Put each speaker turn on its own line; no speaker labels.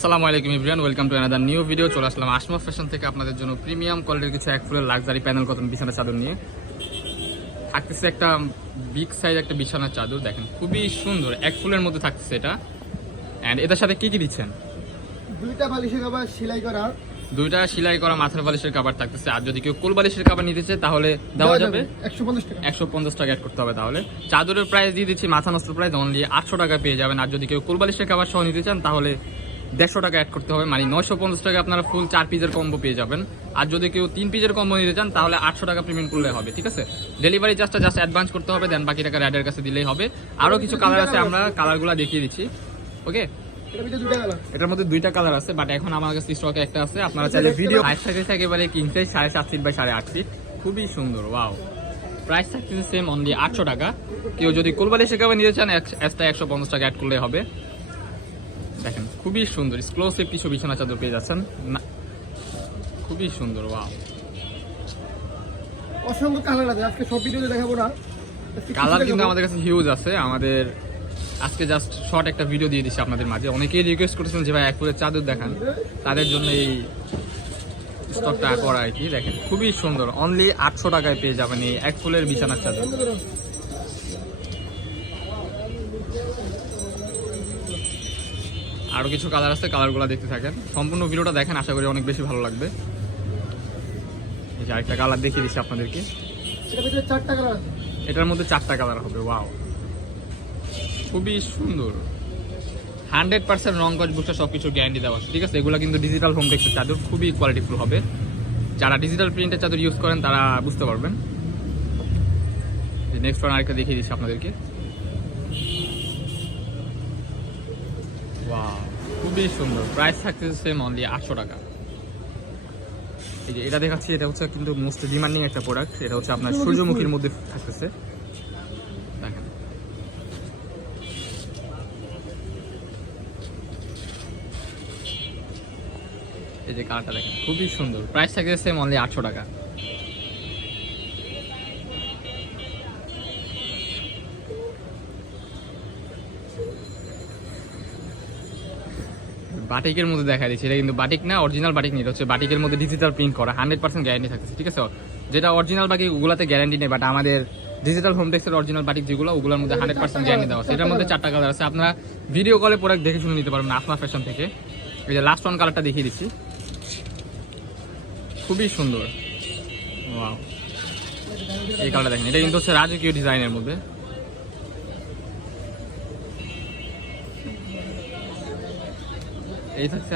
আসসালামু আলাইকুম everyone welcome to another new video চলে আসলাম আসমা ফ্যাশন থেকে আপনাদের জন্য প্রিমিয়াম কোয়ালিটির কিছু এক ফুলের লাক্সারি প্যানেল কটন বিছানা চাদর নিয়ে। থাকতেছে একটা বিগ সাইজ একটা বিছানার চাদর দেখেন খুবই সুন্দর এক ফুলের মধ্যে থাকতেছে এটা। অ্যান্ড এটার সাথে কি কি দিচ্ছেন?
দুইটা বালিশের কভার সেলাই করা।
দুইটা সেলাই করা মাথার বালিশের কাবার থাকতেছে। আর যদি কেউ কোল বালিশের কাবার নিতে চায় তাহলে দেওয়া যাবে
একশো পঞ্চাশ টাকা।
একশো পঞ্চাশ টাকা অ্যাড করতে হবে তাহলে। চাদরের প্রাইস দিয়ে দিচ্ছি মাথা নষ্ট প্রাইস অনলি আটশো টাকা পেয়ে যাবেন। আর যদি কেউ কোলবালিশের খাবার সহ নিতে চান তাহলে দেড়শো টাকা অ্যাড করতে হবে। মানে নয়শো পঞ্চাশ টাকা আপনারা ফুল চার পিসের কম্বো পেয়ে যাবেন। আর যদি কেউ তিন পিসের কম্বো নিতে চান তাহলে আটশো টাকা পেমেন্ট করলে হবে ঠিক আছে? ডেলিভারি চার্জটা জাস্ট অ্যাডভান্স করতে হবে দেন বাকি টাকা র্যাডের কাছে দিলেই হবে। আরও কিছু কালার আছে আমরা কালারগুলো দেখিয়ে দিচ্ছি। ওকে এটার মধ্যে দুইটা কালার আছে বাট এখন আমার কাছে স্টকে একটা আছে। আপনারা চাইলে ভিডিও হাইট সাইজ একেবারে কিং সাইজ সাড়ে সাত ফিট বাই সাড়ে আট ফিট খুবই সুন্দর ওয়াও প্রাইস থাকতেছে সেম অনলি আটশো টাকা। কেউ যদি কোলবালি শেখাবে নিতে চান এক্সট্রা একশো পঞ্চাশ টাকা অ্যাড করলে হবে। দেখেন খুবই সুন্দর। এক্সক্লুসিভ কিছু বিছানা চাদর পেয়ে যাচ্ছেন। না খুবই সুন্দর ওয়াও
অসংখ্য কালার আছে আজকে সব ভিডিওতে দেখাবো না।
কালার কিন্তু আমাদের কাছে হিউজ আছে। আমাদের আজকে জাস্ট শর্ট একটা ভিডিও দিয়ে দিচ্ছি আপনাদের মাঝে। অনেকেই রিকোয়েস্ট করেছেন যে ভাই এক ফুলের চাদর দেখান। তাদের জন্য এই স্টকটা করা আর কি। দেখেন খুবই সুন্দর। অনলি আটশো টাকায় পেয়ে যাবেন এই এক ফুলের বিছানার চাদর।
বন্ধ করো।
আরও কিছু কালার আছে কালারগুলো দেখতে থাকেন। সম্পূর্ণ ভিডিওটা দেখেন আশা করি অনেক বেশি ভালো লাগবে। এই যে আরেকটা কালার দেখিয়ে দিচ্ছি আপনাদেরকে।
এটার
মধ্যে চারটা কালার হবে ওয়াও খুবই সুন্দর। হান্ড্রেড পার্সেন্ট রং কচ বুকটা সব কিছু গ্যারান্টি দেওয়া আছে ঠিক আছে? এগুলো কিন্তু ডিজিটাল হোম টেক্সের চাদর খুবই কোয়ালিটিফুল হবে। যারা ডিজিটাল প্রিন্টের চাদর ইউজ করেন তারা বুঝতে পারবেন। নেক্সট ওয়ান আরেকটা দেখিয়ে দিচ্ছি আপনাদেরকে। খুবই সুন্দর। প্রাইস থাকতেছে সেম অনলি আটশো টাকা। এই যে এটা দেখাচ্ছি এটা হচ্ছে কিন্তু মোস্ট ডিমান্ডিং একটা প্রোডাক্ট এটা হচ্ছে আপনার সূর্যমুখীর মধ্যে থাকতেছে। দেখেন। এই যে কালারটা দেখেন খুবই সুন্দর। প্রাইস থাকতেছে সেম অনলি আটশো টাকা। বাটিকের মধ্যে দেখা দিচ্ছে। এটা কিন্তু বাটিক না অরিজিনাল বাটিক নেই হচ্ছে বাটিকের মধ্যে ডিজিটাল প্রিন্ট করা হান্ড্রেড পার্সেন্ট গ্যারান্টি থাকতেছে, ঠিক আছে? যেটা অরিজিনাল বাকি ওগুলাতে গ্যারান্টি নেই বাট আমাদের ডিজিটাল হোম টেক্সের অরিজিনাল বাটিক যেগুলো, ওগুলোর মধ্যে হান্ড্রেড পার্সেন্ট গ্যারান্টি দেওয়া আছে। এটার মধ্যে চারটা কালার আছে। আপনারা ভিডিও কলে প্রোডাক্ট দেখে শুনে নিতে পারবেন আসমা ফ্যাশন থেকে। এই যে লাস্ট ওয়ান কালারটা দেখিয়ে দিচ্ছি। খুবই সুন্দর। এই কালারটা দেখেন। এটা কিন্তু হচ্ছে রাজকীয় ডিজাইনের মধ্যে। এই থাকছে